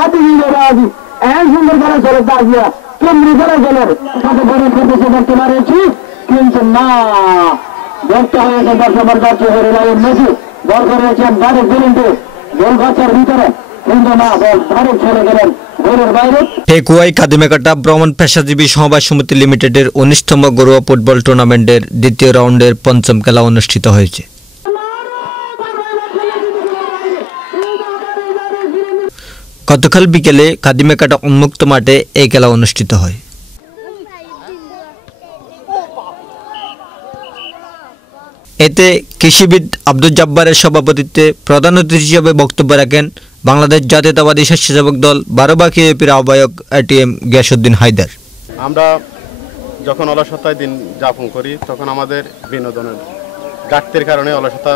বাদ দিয়ে বাজি এর সুন্দর করে চলে দাঁড়িয়ে কেমনি করে গেলেন তাকে বড় করতেছে দেখতে পারেছি কিন্তু না দেখতে হয়েছে দর্শকের কাছে হেরে লাগে মেসি বল করেছেন ডাইরেক্ট বিলিন্ডে গোল গাছের ভিতরে কিন্তু না বল ডাইরেক্ট চলে গেলেন গোলের বাইরে। টেকুয়াই কাদিমেকাটা ভ্রমণ পেশাজীবী সমবায় সমিতি লিমিটেডের 19তম ঘরোয়া ফুটবল টুর্নামেন্টের দ্বিতীয় রাউন্ডের পঞ্চম খেলা অনুষ্ঠিত হয়েছে। গতকাল বিকেলে কাদিমেকাটা উন্মুক্ত মাঠে এই খেলা অনুষ্ঠিত হয়। এতে কৃষিবিদ আব্দুল জব্বারের সভাপতিত্বে প্রধান অতিথি হিসেবে বক্তব্য রাখেন বাংলাদেশ জাতীয়তাবাদী স্বেচ্ছাসেবক দল 12 বাকি এপির আহ্বায়ক এটিএম গিয়াসউদ্দিন হায়দার। আমরা যখন অলসতায় দিন যাপন করি তখন আমাদের বিনোদনের ঘাটতির কারণে অলসতা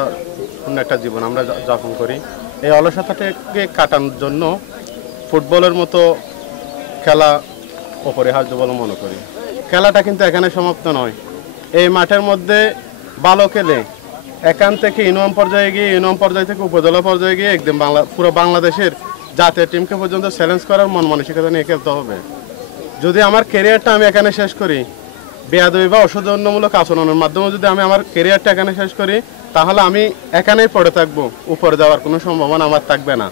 পূর্ণ একটা জীবন আমরা যাপন করি। এই অলসতাটাকে কাটানোর জন্য ফুটবলের মতো খেলা অপরিহার্য বলে মনে করি। খেলাটা কিন্তু এখানে সমাপ্ত নয়। এই মাঠের মধ্যে ভালো খেলে এখান থেকে ইউনিয়ন পর্যায়ে গিয়ে ইউনিয়ন পর্যায় থেকে উপজেলা পর্যায়ে গিয়ে একদম পুরো বাংলাদেশের জাতীয় টিমকে পর্যন্ত চ্যালেঞ্জ করার মন মানসিকতা নিয়ে খেলতে হবে। যদি আমার ক্যারিয়ারটা আমি এখানে শেষ করি বেয়াদবি বা অসৌজন্যমূলক আচরণের মাধ্যমে যদি আমি আমার ক্যারিয়ারটা এখানে শেষ করি তাহলে আমি এখানেই পড়ে থাকবো, উপরে যাওয়ার কোনো সম্ভাবনা আমার থাকবে না।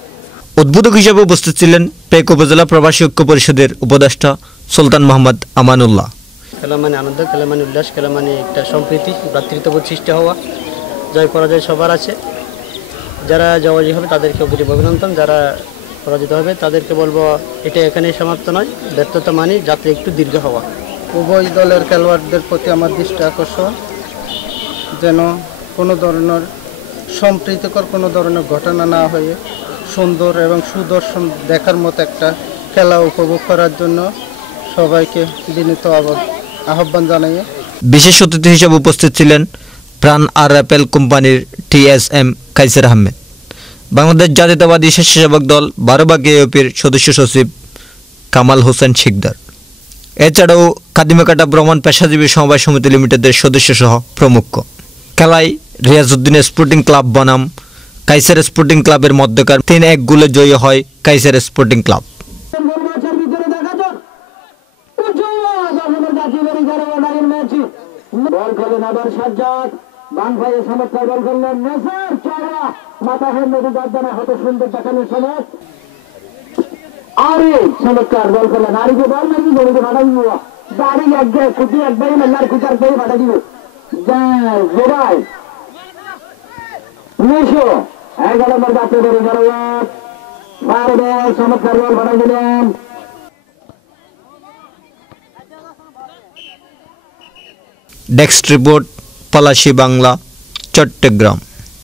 উদ্বোধক হিসেবে উপস্থিত ছিলেন পেক উপজেলা প্রবাসী ঐক্য পরিষদের উপদেষ্টা সুলতান মোহাম্মদ আমানুল্লাহ। খেলা মানে আনন্দ, খেলা মানে উল্লাস, খেলা মানে একটা সম্প্রীতি, ভ্রাতৃত্ববোধ সৃষ্টি হওয়া, জয় পরাজয় সবার আছে। যারা জয়ী হবে তাদেরকে অগ্রিম অভিনন্দন, যারা পরাজিত হবে তাদেরকে বলবো এটা এখানেই সমাপ্ত নয়, ব্যর্থতা মানে যাত্রা একটু দীর্ঘ হওয়া। উভয় দলের খেলোয়াড়দের প্রতি আমার দৃষ্টি আকর্ষণ যেন কোনো ধরনের সম্প্রীতিকর কোনো ধরনের ঘটনা না হয়ে সুন্দর এবং সুদর্শন দেখার মতো একটা খেলা উপভোগ করার জন্য সবাইকে বিনীত আহ্বান জানাই। বিশেষ অতিথি হিসেবে উপস্থিত ছিলেন প্রাণ আর অ্যাপেল কোম্পানির টিএসএম কাইসার আহমেদ, বাংলাদেশ জাতীয়তাবাদী স্বেচ্ছাসেবক দল 12 বাকি এপির সদস্য সচিব কামাল হোসেন শিকদার। এছাড়াও কাদিমেকাটা ভ্রমণ পেশাজীবী সমবায় সমিতি লিমিটেডের সদস্য সহ প্রমুখ। খেলায় রিয়াজউদ্দিন স্পোর্টিং ক্লাব বনাম কাইসার স্পোর্টিং ক্লাবের মধ্যকার 3-1 গোলে জয়ী হয় কাইসার স্পোর্টিং ক্লাব। আরে চমৎকার বল করলেন, নারীকে বল নাকি জমিতে ফাটা দিব, দাড়ি একবার ছুটি একবারই মেলার খুঁচার পেয়ে ফাটা দিব। জোড়াই 11 নম্বর যাত্রী করে জনগণ চমৎকার বল ফাটা দিলেন। Desk report, Palashi Bangla, Chittagong.